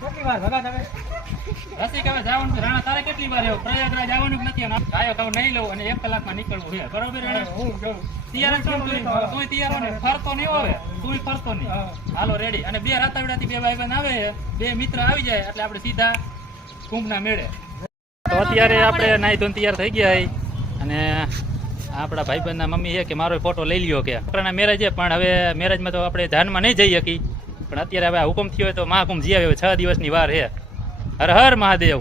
કેટલી વાર ભગા તમે રસિક હવે જવાનું છે રાણા તારે કેટલી વાર એવું પ્રયાગરાજ જવાનું જ નથી અને ગાયો કહું નહીં લઉં અને 1 કલાકમાં નીકળવું છે બરોબર રાણા હું જાઉં તૈયાર છો તું તૈયાર ને ફરતો નહીં આવે તું ફરતો નહીં હાલો રેડી અને 2 રાતાવડાથી 2 ભાઈબંધ આવે 2 મિત્ર આવી જાય એટલે આપણે સીધા કુંભના મેળે તો અત્યારે આપણે નાઈ ધોઈને તૈયાર થઈ ગયા અને આપણા ભાઈબંધના મમ્મી છે કે મારો ફોટો લઈ લ્યો કે છોકરાના મેરેજ છે પણ હવે મેરેજમાં તો આપણે ધ્યાનમાં નહીં જઈ શકી પણ અત્યારે હવે હુકમ થયો હોય તો મહાકુંભ જી આવે 6 દિવસની વાર છે હર હર મહાદેવ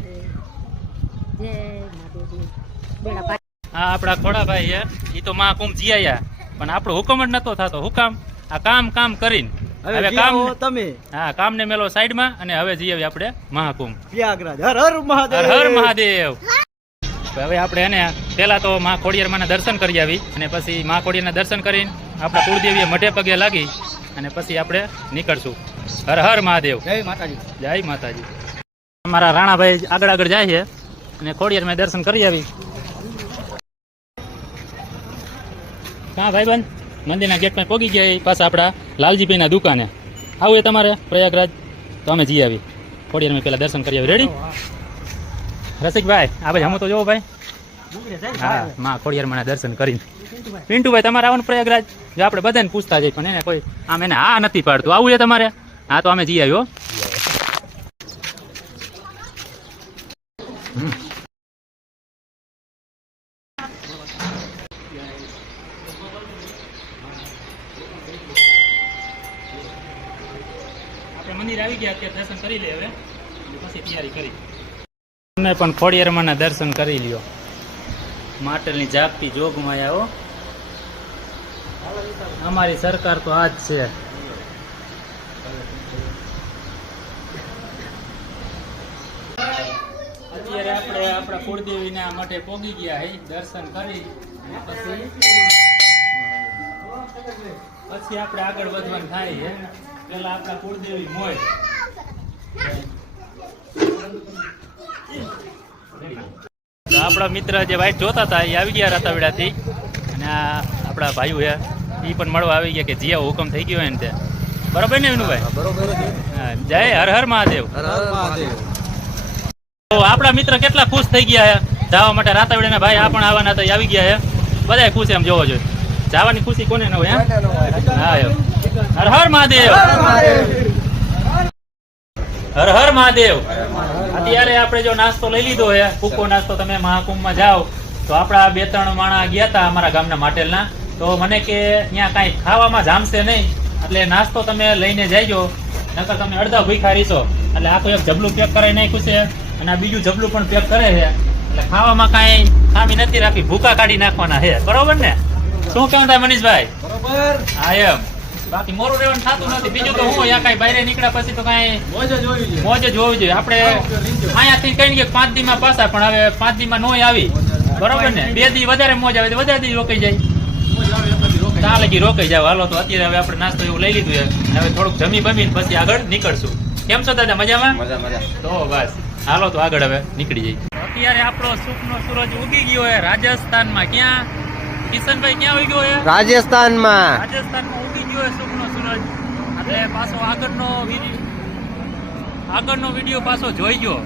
હા આપણા ખોડાભાઈ છે એ તો મહાકુંભ જી આવ્યા પણ આપણો હુકમ જ નતો થતો હુકમ આ કામ કરીને હવે કામ તમે હા કામ ને મેલો સાઈડમાં અને હવે જઈ આવી આપણે મહાકુંભ પ્રયાગરાજ હર હર મહાદેવ હર હર મહાદેવ હવે આપણે એને પેલા તો મા ખોડિયારમાંના દર્શન કરી આવી અને પછી મા ખોડિયારના દર્શન કરીને આપણા કુળદેવીએ મઢે પગે લાગી અને પછી આપણે નીકળશું હર હર મહાદેવ જય માતાજી જય માતાજી અમારા રાણાભાઈ આગળ જાય છે અને ખોડિયારમાં દર્શન કરી આવી હા ભાઈબંધ મંદિરના ગેટ પર પહોંચી ગયા પાછા આપણા લાલજીભાઈના દુકાને આવું એ તમારે પ્રયાગરાજ તો અમે જઈ આવી ખોડિયારમાં પેલા દર્શન કરી આવી રેડી રસિકભાઈ આ ભાઈ હમ તો જોવો ભાઈ હા માં ખોડિયારમાં દર્શન કરીને પિન્ટુભાઈ તમારે આવવાનું પ્રયાગરાજ જો આપણે બધાને પૂછતા જઈએ પણ એને કોઈ આમ એને હા નથી પાડતું આવું છે તમારે હા તો અમે જઈ આવ્યો આપણે મંદિર આવી ગયા અત્યારે દર્શન કરી લે હવે પછી તૈયારી કરી તમે પણ ખોડિયારમાંના દર્શન કરી લ્યો માટલની જાગતી જોગમાં આવો અમારી સરકાર તો આ જ છે અત્યારે આપણે આપણા કુળદેવીના માટે પહોંચી ગયા હે દર્શન કરી પછી આપણે આગળ વધવાનું થાય છે પેલા આપણા કુળદેવી મોય આપણા મિત્ર જે વાઈટ જોતા હતા એ આવી ગયા રાતાવડાથી અને આપણા ભાઈઓ છે એ પણ મળવા આવી ગયા કે જીયા હુકમ થઈ ગયો હોય ને તે બરોબર ને વિનુભાઈ બરોબર જય હર હર મહાદેવ હર હર મહાદેવ તો આપણા મિત્ર કેટલા ખુશ થઈ ગયા છે જવા માટે રાતાવડાના ભાઈ આ પણ આવવાના હતા એ આવી ગયા છે બધા ખુશ એમ જોવો જોઈએ જવાની ખુશી કોને ન હોય હા એમ હર હર મહાદેવ હર હર મહાદેવ અત્યારે આપણે જો નાસ્તો લઈ લીધો છે ભૂકો નાસ્તો તમે મહાકુંભમાં જાઓ તો આપણા 2-3 માણા ગયા હતા અમારા ગામના માટેલના તો મને કે ત્યાં કાંઈ ખાવામાં જામશે નહીં એટલે નાસ્તો તમે લઈને જઈજો નકર તમે અડધા ભૂખ્યા રહીશો એટલે આખું એક જબલું પેક કરાવી નાખ્યું છે અને આ બીજું જબલું પણ પેક કરે છે એટલે ખાવામાં કાંઈ ખામી નથી રાખી ભૂકા કાઢી નાખવાના છે બરોબર ને શું કેવું થાય મનીષભાઈ બરોબર હા એમ બાકી મોરું રહેવાનું થતું નથી બીજું તો હું યા કઈ બહાર નીકળ્યા પછી તો કઈ મોજ જ હોવી જોઈએ આપણે અહીંયાથી કઈ કે 5 દીમાં પાછા પણ હવે 5 દીમાં નો આવી બરોબર ને 2 દી વધારે મોજ આવે તો વધારે દી રોકાઈ જાય ચાલે કે રોકાઈ જાવ હાલો તો અત્યારે હવે આપણે નાસ્તો એવું લઈ લીધું છે હવે થોડુંક જમી બમીને પછી આગળ નીકળશું કેમ છો દાદા મજામાં તો બસ હાલો તો આગળ હવે નીકળી જઈએ અત્યારે આપણો સુખનો સૂરજ ઉગી ગયો છે રાજસ્થાનમાં ક્યાં કિશનભાઈ ક્યાં ઉગી ગયો છે રાજસ્થાનમાં ઉગી ગયો છે સુખનો સૂરજ એટલે પાછો આગળનો વિડીયો પાછો જોઈ ગયો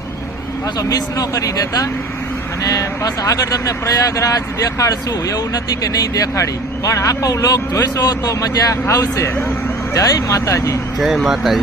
પાછો મિસ ન કરી દેતા અને પાછા આગળ તમને પ્રયાગરાજ દેખાડશું એવું નથી કે નહીં દેખાડી પણ આખો વ્લોગ જોઈશો તો મજા આવશે જય માતાજી જય માતાજી